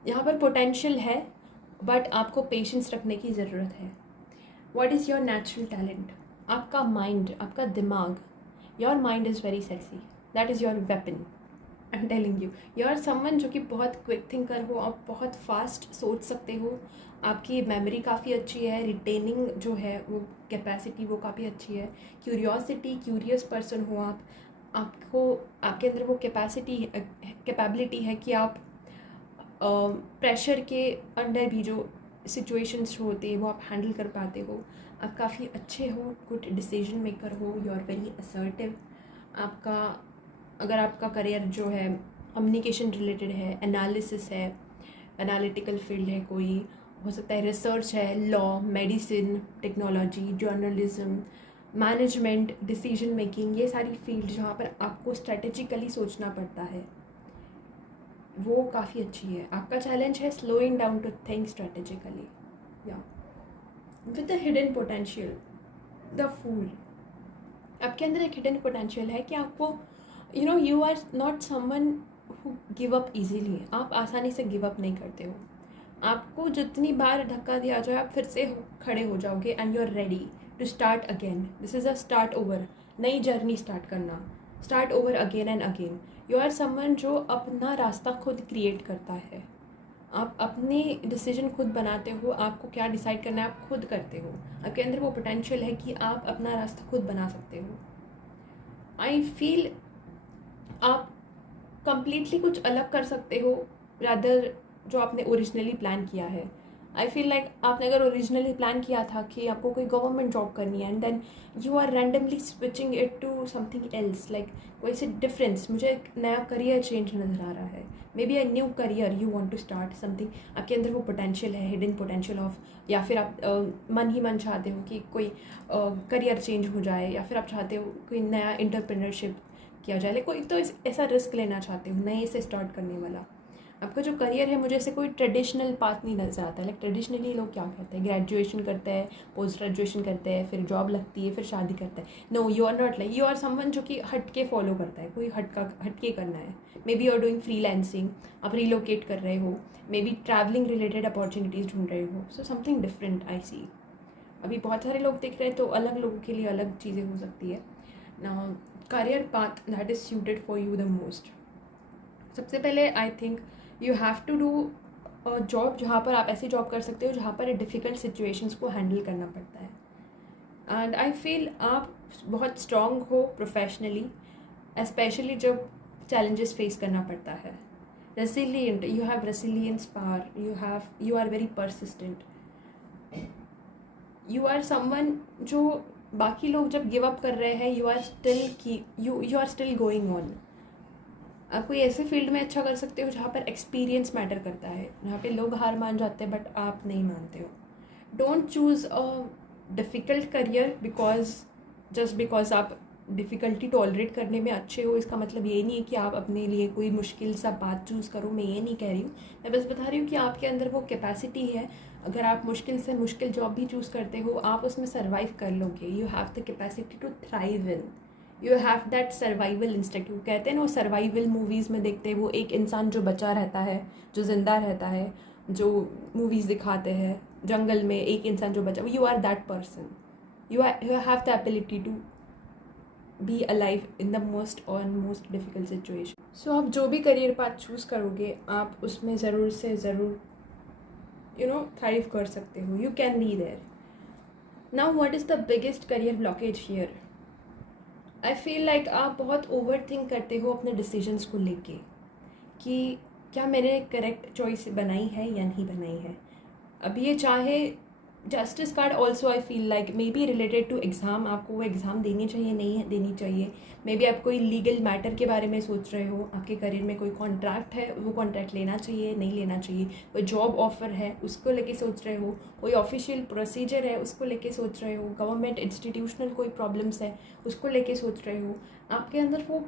यहाँ पर पोटेंशियल है, बट आपको patience रखने की ज़रूरत है. What is your natural talent? आपका माइंड, आपका दिमाग. Your mind is very sexy. That is your weapon. I am telling you. You are someone जो कि बहुत क्विक थिंकर हो, आप बहुत फास्ट सोच सकते हो. आपकी मेमोरी काफ़ी अच्छी है. रिटेनिंग जो है वो कैपेसिटी वो काफ़ी अच्छी है. क्यूरियोसिटी, क्यूरियस पर्सन हो आप. आपको आपके अंदर वो कैपेबिलिटी है कि आप प्रेशर के अंडर भी जो सिचुएशंस होते हैं वो आप हैंडल कर पाते हो. आप काफ़ी अच्छे हो, गुड डिसीजन मेकर हो. You are very assertive. अगर आपका करियर जो है कम्युनिकेशन रिलेटेड है, एनालिसिस है, एनालिटिकल फील्ड है, कोई हो सकता है रिसर्च है, law, medicine, technology, journalism, management, decision making, ये सारी फील्ड जहाँ पर आपको स्ट्रेटेजिकली सोचना पड़ता है वो काफ़ी अच्छी है. आपका चैलेंज है slowing down to think strategically. Yeah with the hidden potential, the fool. आपके अंदर एक हिडन पोटेंशियल है कि आपको you are not someone who give up easily. आप आसानी से गिव अप नहीं करते हो. आपको जितनी बार धक्का दिया जाए आप फिर से खड़े हो जाओगे and you are ready to start again. This is a start over. नई जर्नी स्टार्ट करना, start over again and again. You are someone जो अपना रास्ता खुद क्रिएट करता है. आप अपने डिसीजन खुद बनाते हो. आपको क्या डिसाइड करना है आप खुद करते हो. आपके अंदर वो पोटेंशियल है कि आप अपना रास्ता खुद बना सकते हो. आई फील आप कंप्लीटली कुछ अलग कर सकते हो रादर जो आपने ओरिजिनली प्लान किया है. आई फील लाइक आपने अगर ओरिजिनली प्लान किया था कि आपको कोई गवर्नमेंट जॉब करनी है and then you are randomly switching it to something else, like कोई से डिफरेंस. मुझे एक नया करियर चेंज नज़र आ रहा है. Maybe a new career you want to start something. आपके अंदर वो पोटेंशियल है, हिडन पोटेंशियल ऑफ, या फिर आप मन ही मन चाहते हो कि कोई करियर चेंज हो जाए, या फिर आप चाहते हो कोई नया इंटरप्रेन्योरशिप किया जाए. कोई तो ऐसा रिस्क लेना चाहते हो नए से स्टार्ट करने वाला. आपका जो करियर है, मुझे ऐसे कोई ट्रेडिशनल पाथ नहीं नज़र आता। लाइक ट्रेडिशनली लोग क्या करते हैं, ग्रेजुएशन करते हैं, पोस्ट ग्रेजुएशन करते हैं, फिर जॉब लगती है, फिर शादी करते हैं। No, you are not like, you are someone जो कि हट के फॉलो करता है, कोई हट के करना है। Maybe you are doing freelancing, आप रिलोकेट कर रहे हो, maybe travelling related opportunities ढूंढ रहे हो। So something different I see. अभी बहुत सारे लोग दिख रहे हैं, तो अलग लोगों के लिए अलग चीज़ें हो सकती है ना। Career path that is suited for you the most. सबसे पहले I think you have to do job जहाँ पर आप ऐसी जॉब कर सकते हो जहाँ पर डिफ़िकल्ट सिचुएशंस को हैंडल करना पड़ता है। एंड आई फील आप बहुत स्ट्रॉन्ग हो प्रोफेशनली, स्पेशली जब चैलेंजेस फेस करना पड़ता है। Resilient, you have resilience power, you are very persistent, you are someone जो बाकी लोग जब गिव अप कर रहे हैं, you are still going on. आप कोई ऐसे फील्ड में अच्छा कर सकते हो जहाँ पर एक्सपीरियंस मैटर करता है, जहाँ पे लोग हार मान जाते हैं बट आप नहीं मानते हो। Don't choose a difficult career just because आप डिफ़िकल्टी टॉलरेट करने में अच्छे हो। इसका मतलब ये नहीं है कि आप अपने लिए कोई मुश्किल सा बात चूज़ करो। मैं ये नहीं कह रही हूँ, मैं बस बता रही हूँ कि आपके अंदर वो कैपेसिटी है। अगर आप मुश्किल से मुश्किल जॉब भी चूज़ करते हो, आप उसमें सर्वाइव कर लोगे। You have the capacity to thrive in, you have that survival instinct. वो कहते हैं ना, वो सर्वाइवल मूवीज़ में देखते हैं, वो एक इंसान जो बचा रहता है, जो ज़िंदा रहता है, जो मूवीज़ दिखाते हैं जंगल में एक इंसान जो बचा, you are that person. You have the ability to be alive in the most difficult situation. So आप जो भी करियर पाथ चूज़ करोगे, आप उसमें ज़रूर से ज़रूर थ्राइव कर सकते हो। You can be there. Now what is the biggest career blockage here? I feel like आप बहुत ओवर थिंक करते हो अपने डिसीजंस को लेके कि क्या मैंने करेक्ट चॉइस बनाई है या नहीं बनाई है। अब ये चाहे justice card also I feel like maybe related to exam, आपको वो एग्ज़ाम देनी चाहिए नहीं देनी चाहिए। मे बी आप कोई लीगल मैटर के बारे में सोच रहे हो, आपके करियर में कोई कॉन्ट्रैक्ट है, वो कॉन्ट्रैक्ट लेना चाहिए नहीं लेना चाहिए, कोई जॉब ऑफर है उसको लेके सोच रहे हो, कोई ऑफिशियल प्रोसीजर है उसको लेके सोच रहे हो, गवर्नमेंट इंस्टीट्यूशनल कोई प्रॉब्लम्स है उसको लेके सोच रहे हो। आपके अंदर वो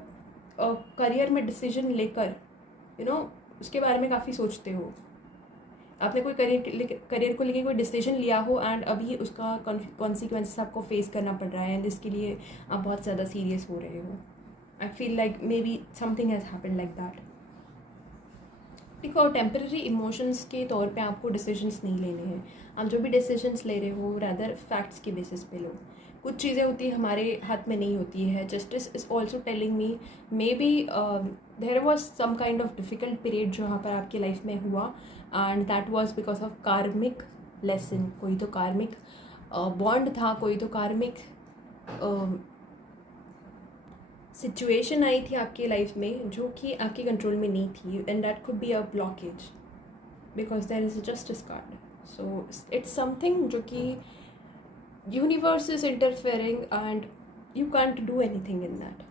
करियर में डिसीजन लेकर उसके बारे में काफ़ी सोचते हो। आपने कोई करियर को लेके कोई डिसीजन लिया हो एंड अभी उसका कॉन्सिक्वेंसेस आपको फेस करना पड़ रहा है एंड इसके लिए आप बहुत ज़्यादा सीरियस हो रहे हो। आई feel like may be something has happened like that. ठीक है, और टेम्पररी इमोशंस के तौर पे आपको डिसीजंस नहीं लेने हैं। आप जो भी डिसीजंस ले रहे हो रैदर फैक्ट्स के बेसिस पे लो। कुछ चीज़ें होती हैं हमारे हाथ में नहीं होती है। Justice is also telling me maybe there was some kind of difficult period जहाँ पर आपकी लाइफ में हुआ and that was because of karmic lesson. कोई तो कार्मिक बॉन्ड था, कोई तो कार्मिक सिचुएशन आई थी आपकी लाइफ में जो कि आपके कंट्रोल में नहीं थी and that could be a blockage because there is a justice card. So it's something जो कि universe is interfering and you can't do anything in that.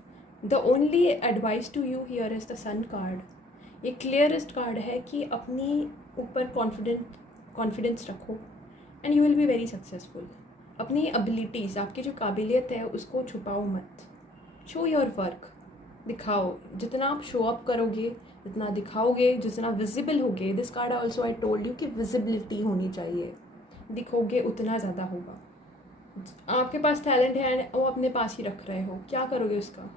The only advice to you here is the sun card. ये clearest card है कि अपनी ऊपर confidence रखो and you will be very successful. अपनी abilities, आपकी जो काबिलियत है उसको छुपाओ मत। शो योर वर्क, दिखाओ। जितना आप शो अप करोगे, जितना दिखाओगे, जितना विजिबल होगे, this card also I told you कि विजिबिलिटी होनी चाहिए। दिखोगे उतना ज़्यादा होगा। आपके पास टैलेंट है एंड वो अपने पास ही रख रहे हो, क्या करोगे उसका?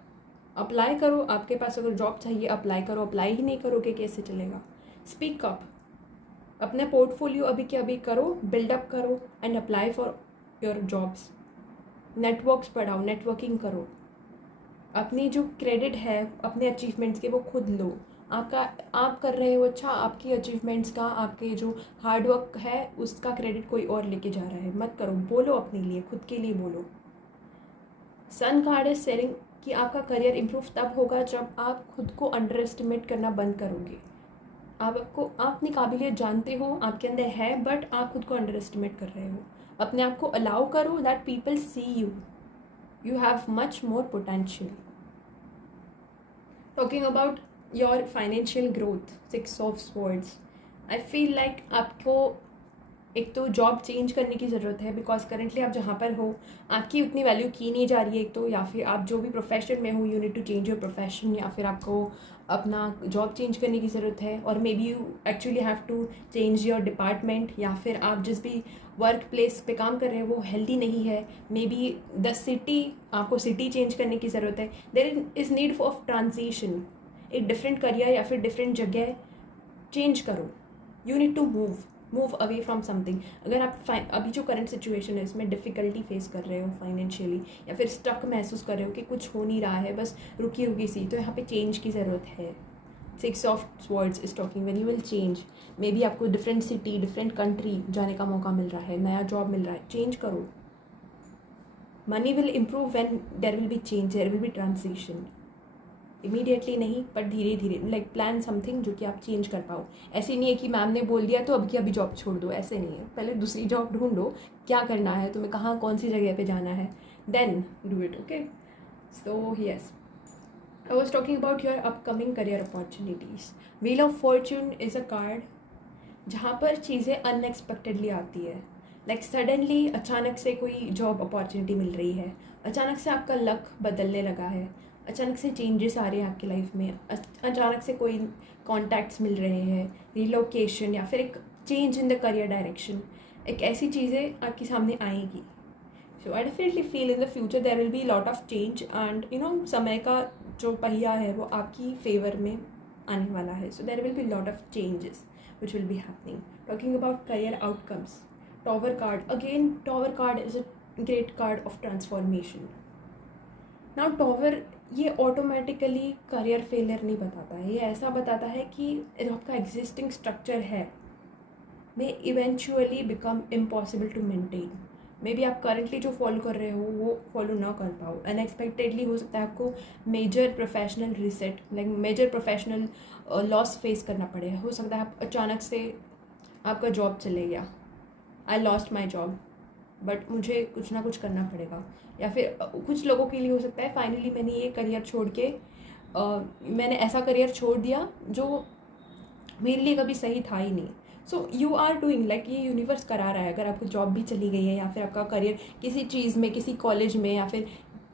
अप्लाई करो। आपके पास अगर जॉब चाहिए अप्लाई करो। अप्लाई ही नहीं करोगे कैसे चलेगा? Speak up. अपने पोर्टफोलियो अभी के अभी करो, बिल्डअप करो and apply for your jobs. Networks बढ़ाओ, नेटवर्किंग करो। अपनी जो क्रेडिट है अपने अचीवमेंट्स के वो खुद लो। आप कर रहे हो अच्छा, आपकी अचीवमेंट्स का, आपके जो हार्डवर्क है उसका क्रेडिट कोई और लेके जा रहा है, मत करो। बोलो अपने लिए, खुद के लिए बोलो। सन कार्ड इज सेलिंग कि आपका करियर इम्प्रूव तब होगा जब आप खुद को अंडर एस्टिमेट करना बंद करोगे। आप अपनी काबिलियत जानते हो, आपके अंदर है, बट आप खुद को अंडर एस्टिमेट कर रहे हो। अपने आप को अलाउ करो that people see you have much more potential. Talking about your financial growth, 6 of swords, I feel like आपको एक तो जॉब चेंज करने की ज़रूरत है, बिकॉज करेंटली आप जहाँ पर हो आपकी उतनी वैल्यू की नहीं जा रही है एक तो, या फिर आप जो भी प्रोफेशन में हो you need to change your profession, या फिर आपको अपना जॉब चेंज करने की ज़रूरत है, और maybe you actually have to change your department, या फिर आप जिस भी वर्क प्लेस पे काम कर रहे हैं वो हेल्दी नहीं है, मे बी द सिटी, आपको सिटी चेंज करने की ज़रूरत है, there is need of transition, एक डिफरेंट करियर या फिर डिफरेंट जगह चेंज करो, you need to move away from something. अगर आप अभी जो करंट सिचुएशन है इसमें डिफ़िकल्टी फेस कर रहे हो फाइनेंशियली, या फिर स्टक महसूस कर रहे हो कि कुछ हो नहीं रहा है, बस रुकी रुकी सी, तो यहाँ पे चेंज की ज़रूरत है। 6 of swords is talking when you will change, may be आपको डिफरेंट सिटी डिफरेंट कंट्री जाने का मौका मिल रहा है, नया जॉब मिल रहा है, चेंज करो। Money will improve when there will be change, there will be transition. Immediately नहीं, बट धीरे धीरे, लाइक प्लान समथिंग जो कि आप चेंज कर पाओ। ऐसे नहीं है कि मैम ने बोल दिया तो अब की अभी जॉब छोड़ दो, ऐसे नहीं है। पहले दूसरी जॉब ढूंढो, क्या करना है तुम्हें, कहाँ कौन सी जगह पे जाना है, then do it. Okay, so yes, I was talking about your upcoming career opportunities. Wheel of fortune is a card जहाँ पर चीज़ें अनएक्सपेक्टेडली आती है, लाइक सडनली अचानक से कोई जॉब अपॉर्चुनिटी मिल रही है, अचानक से आपका लक बदलने लगा है, अचानक से चेंजेस आ रहे हैं आपकी लाइफ में, अचानक से कोई कॉन्टैक्ट्स मिल रहे हैं, रिलोकेशन, या फिर एक change in the career direction, एक ऐसी चीज़ें आपके सामने आएगी। So I definitely feel in the future there will be lot of change, and you know समय का जो पहिया है वो आपकी फेवर में आने वाला है। So there will be lot of changes which will be happening. Talking about career outcomes, Tower card, again Tower card is a great card of transformation. Now Tower ये ऑटोमेटिकली करियर फेलियर नहीं बताता है, ये ऐसा बताता है कि जो आपका एग्जिस्टिंग स्ट्रक्चर है may eventually become impossible to maintain. Maybe आप करंटली जो फॉलो कर रहे हो वो फॉलो ना कर पाओ, अनएक्सपेक्टेडली हो सकता है आपको major professional reset, like major professional loss face करना पड़े। हो सकता है आप अचानक से आपका जॉब चले गया, I lost my job, but मुझे कुछ ना कुछ करना पड़ेगा। या फिर कुछ लोगों के लिए हो सकता है फाइनली मैंने ये करियर छोड़ के मैंने ऐसा करियर छोड़ दिया जो मेरे लिए कभी सही था ही नहीं। So you are doing, like ये यूनिवर्स करा रहा है। अगर आपको जॉब भी चली गई है, या फिर आपका करियर किसी चीज़ में, किसी कॉलेज में, या फिर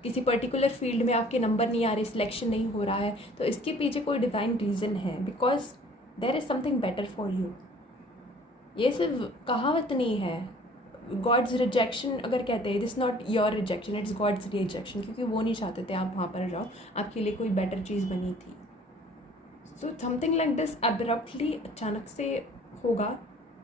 किसी पर्टिकुलर फील्ड में आपके नंबर नहीं आ रहे, सिलेक्शन नहीं हो रहा है, तो इसके पीछे कोई डिवाइन रीज़न है, because there is something better for you. ये सिर्फ कहावत नहीं है। गॉड्स रिजेक्शन अगर कहते हैं, this not your rejection, it's God's rejection, क्योंकि वो नहीं चाहते थे आप वहाँ पर जाओ, आपके लिए कोई बेटर चीज़ बनी थी। So something like this abruptly अचानक से होगा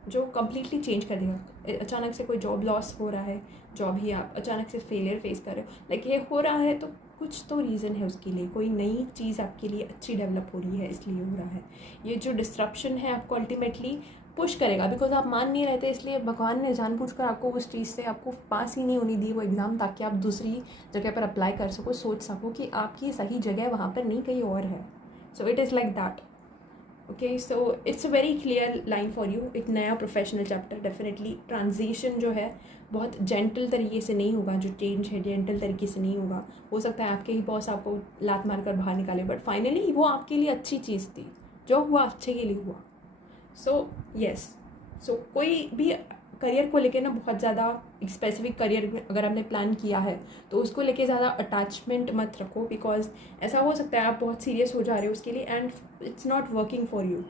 जो कम्प्लीटली चेंज कर देगा। अचानक से कोई जॉब लॉस हो रहा है, जॉब ही आप अचानक से फेलियर फेस कर रहे हो, लाइक ये हो रहा है तो कुछ तो रीज़न है उसके लिए, कोई नई चीज़ आपके लिए अच्छी डेवलप हो रही है इसलिए हो रहा है। ये जो डिस्ट्रप्शन है आपको अल्टीमेटली पुश करेगा, बिकॉज आप मान नहीं रहते, इसलिए भगवान ने जानबूझकर आपको उस चीज़ से आपको पास ही नहीं होनी दी वो एग्ज़ाम, ताकि आप दूसरी जगह पर अप्लाई कर सको, सोच सको कि आपकी सही जगह वहाँ पर नहीं कहीं और है। So it is like that. Okay, so it's a very clear line for you. एक नया प्रोफेशनल चैप्टर, डेफिनेटली ट्रांजिशन जो है बहुत जेंटल तरीके से नहीं होगा, जो चेंज है जेंटल तरीके से नहीं होगा। हो सकता है आपके ही बॉस आपको लात मार कर बाहर निकाले, बट फाइनली वो आपके लिए अच्छी चीज़ थी, जो हुआ अच्छे के लिए हुआ। सो यस, सो कोई भी करियर को लेके ना बहुत ज़्यादा स्पेसिफिक करियर में अगर आपने प्लान किया है तो उसको लेके ज़्यादा अटैचमेंट मत रखो, बिकॉज ऐसा हो सकता है आप बहुत सीरियस हो जा रहे हो उसके लिए and it's not working for you,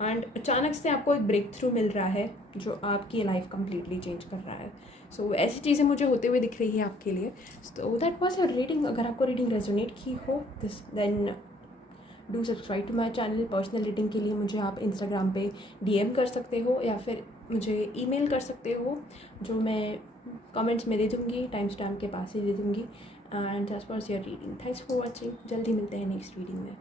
and अचानक से आपको एक ब्रेक थ्रू मिल रहा है जो आपकी लाइफ कम्प्लीटली चेंज कर रहा है। सो ऐसी चीज़ें मुझे होते हुए दिख रही है आपके लिए। So that was your reading. अगर आपको रीडिंग रेजोनेट की हो this, then do subscribe to my channel. Personal reading के लिए मुझे आप इंस्टाग्राम पे DM कर सकते हो, या फिर मुझे ईमेल कर सकते हो, जो मैं कमेंट्स में दे दूँगी, टाइम स्टैम्प के पास ही दे दूँगी। And that's was your reading. Thanks for watching. जल्दी मिलते हैं नेक्स्ट रीडिंग में।